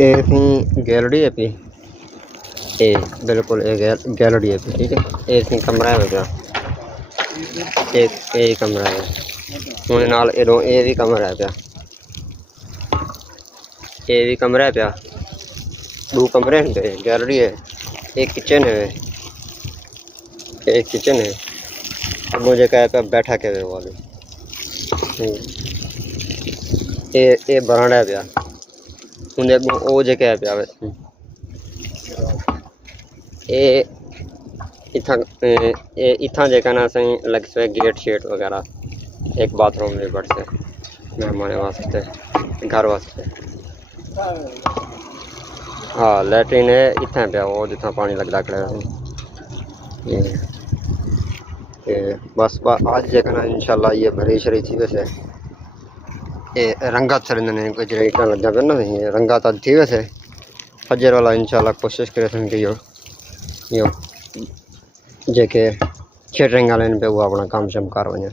ये थी गैलरी है पी ए बिल्कुल गैलरी है पी ठीक है। ये थी कमरा है क्या एक कमरा है हुन नाल ये भी कमरा है क्या ये भी कमरा है क्या दो कमरे हैं गैलरी है एक किचन है एक किचन है। अब मुझे कहा पे बैठा के वे वाले ये बरांडा है पिया उन्हें वो जगह है पिया ये इतना जगह ना सही लग से गेट शेट वगैरह एक बाथरूम भी बढ़ से मेहमान वास्ते घर वास्ते। हाँ लैट्रिन है इतना पिया वो जितना पानी लगता खड़ा बस आज जगह इंशाल्लाह ये भरी शरी थी वैसे ये रंगा चढ़ने कुछ इतना लगा पे ना ये रंगा तो थी वैसे फजर वाला इंशाल्लाह कोशिश करे थे कि यो जेके कैटरिंग वाले पे वो अपना काम शम कर वजन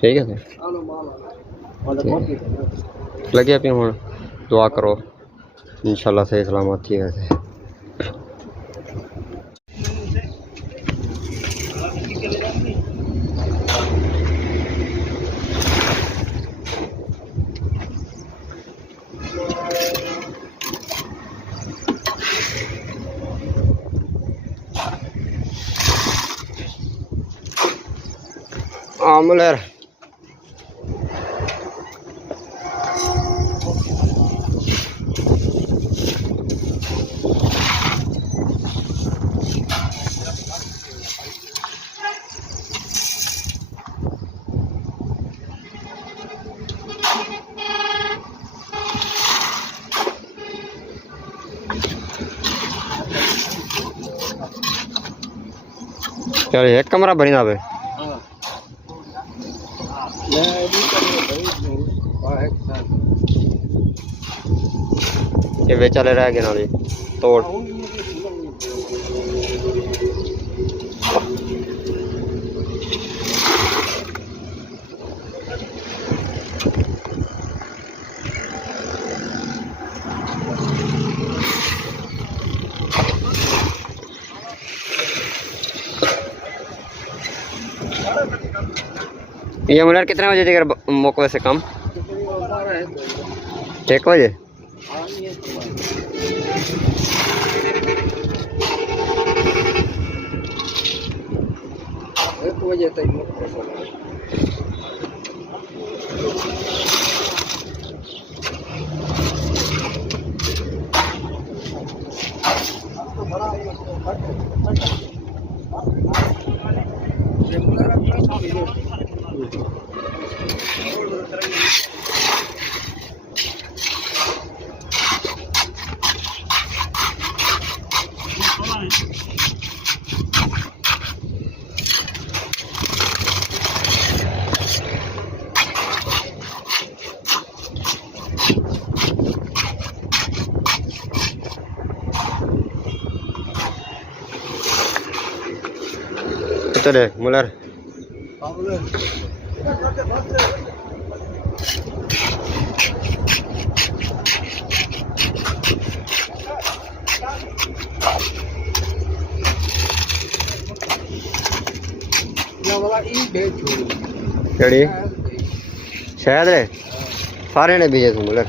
ठीक है लगे पे हूँ दुआ करो इंशाल्लाह सही सलामत थी वैसे। आमलेर चल एक कमरा बनी ना ये बेचारे रह गए नाली तोड़ ये मुनर कितने बजे जगह मौके से कम 1 बजे चले मुलर केड़ी शायद रे सारे ने भेजे तुम मुलर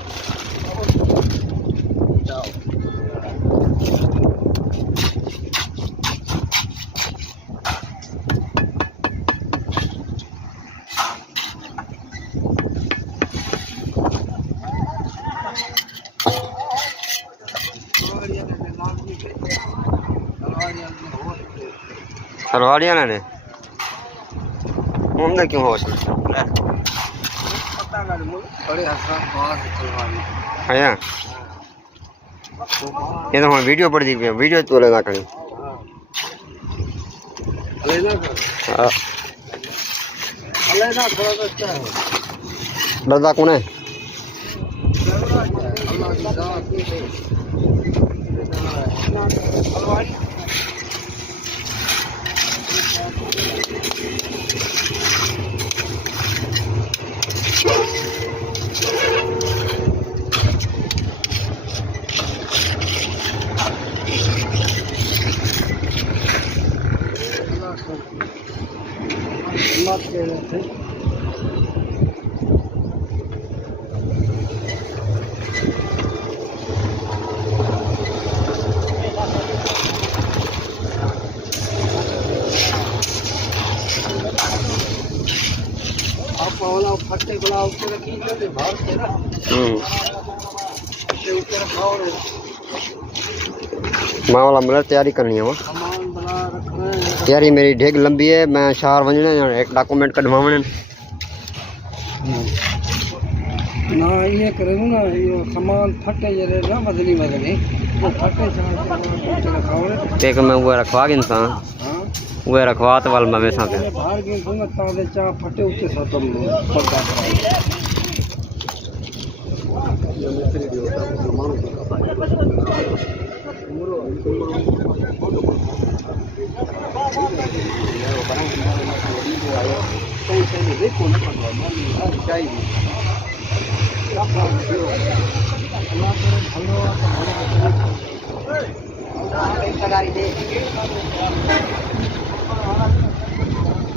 सरवाड़िया ने उनने क्यों हो हाँ ये तो हम वीडियो पड़ दी वीडियो तो लेना कहीं डरदा कौन है फटे गुला ऊपर रखी ले बाहर से ना फटे ऊपर खाओ मां वाला मतलब तैयारी करनी है वो सामान बना रखना है तैयारी मेरी ढेग लंबी है मैं शहर वजने एक डॉक्यूमेंट कढवावण ना ये करूँ ना ये सामान फटे जरे ना बदली वो फटे सामान खाओ एक मैं वो रखवा के इंसान हां वो रखवा तो वाल मैं वैसा पे बाहर के सुना ताजे चा फटे ऊपर सातम पड़ता ये मिस्त्री दियो सामान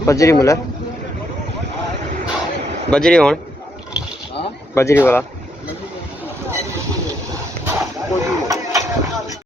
बजरी मिले बजरी होन बजरी वाला